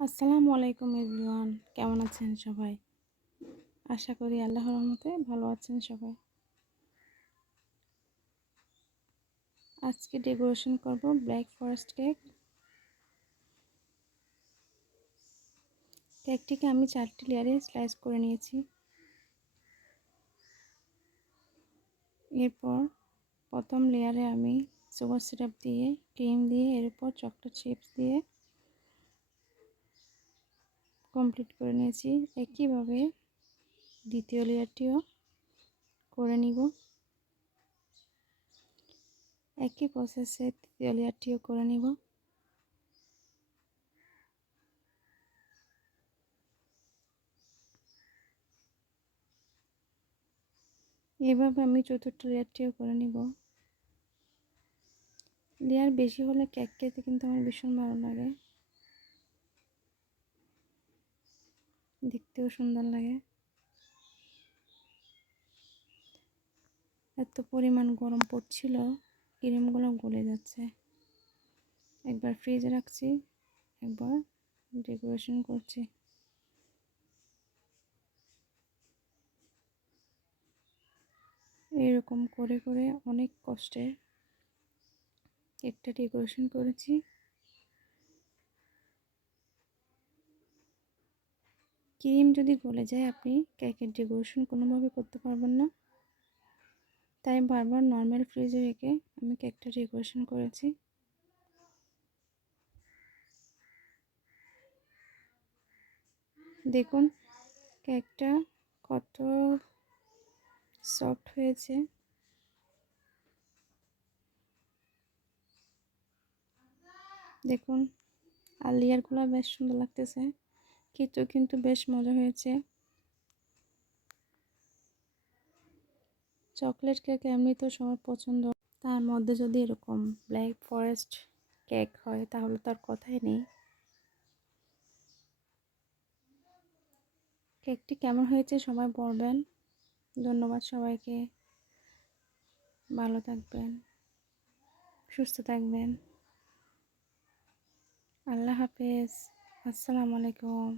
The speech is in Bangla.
আসসালামু আলাইকুম এভরিওয়ান, কেমন আছেন সবাই? আশা করি আল্লাহর রহমতে ভালো আছেন সবাই। আজকে ডেকোরেশন করব ব্ল্যাক ফরেস্ট কেক। কেকটিকে আমি চারটি লেয়ারে স্লাইস করে নিয়েছি। এরপর প্রথম লেয়ারে আমি সুগার সিরাপ দিয়ে, ক্রিম দিয়ে, এর উপর চকলেট চিপস দিয়ে কমপ্লিট করে নিয়েছি। একইভাবে দ্বিতীয় লেয়ারটিও করে নিব। একই প্রসেসে তৃতীয় লেয়ারটিও করে নিব। এভাবে আমি চতুর্থ লেয়ারটিও করে নিব। লেয়ার বেশি হলে কেক খেতে কিন্তু আমার ভীষণ ভালো লাগে। দেখতেও সুন্দর লাগে। এত পরিমাণ গরম পড়ছিল ক্রিমগুলো গলে যাচ্ছে। একবার ফ্রিজে রাখছি, একবার ডেকোরেশন করছি। এরকম করে করে অনেক কষ্টে একটা ডেকোরেশন করেছি। ক্রিম যদি গলে যায়, আপনি কেকের ডেকোরেশন কোনোভাবে করতে পারবেন না। তাই বারবার নর্মাল ফ্রিজে রেখে আমি কেকটা ডেকোরেশন করেছি। দেখুন কেকটা কত সফট হয়েছে। দেখুন, আর লেয়ারগুলো বেশ সুন্দর লাগতেছে। কিন্তু কিন্তু বেশ মজা হয়েছে। চকলেট কেক এমনি তো সবার পছন্দ। তার মধ্যে যদি এরকম ব্ল্যাক ফরেস্ট কেক হয়, তাহলে তার কথাই নেই। কেকটি কেমন হয়েছে সবাই বলবেন। ধন্যবাদ সবাইকে। ভালো থাকবেন। সুস্থ থাকবেন। আল্লাহ হাফেজ। আসসালামু আলাইকুম।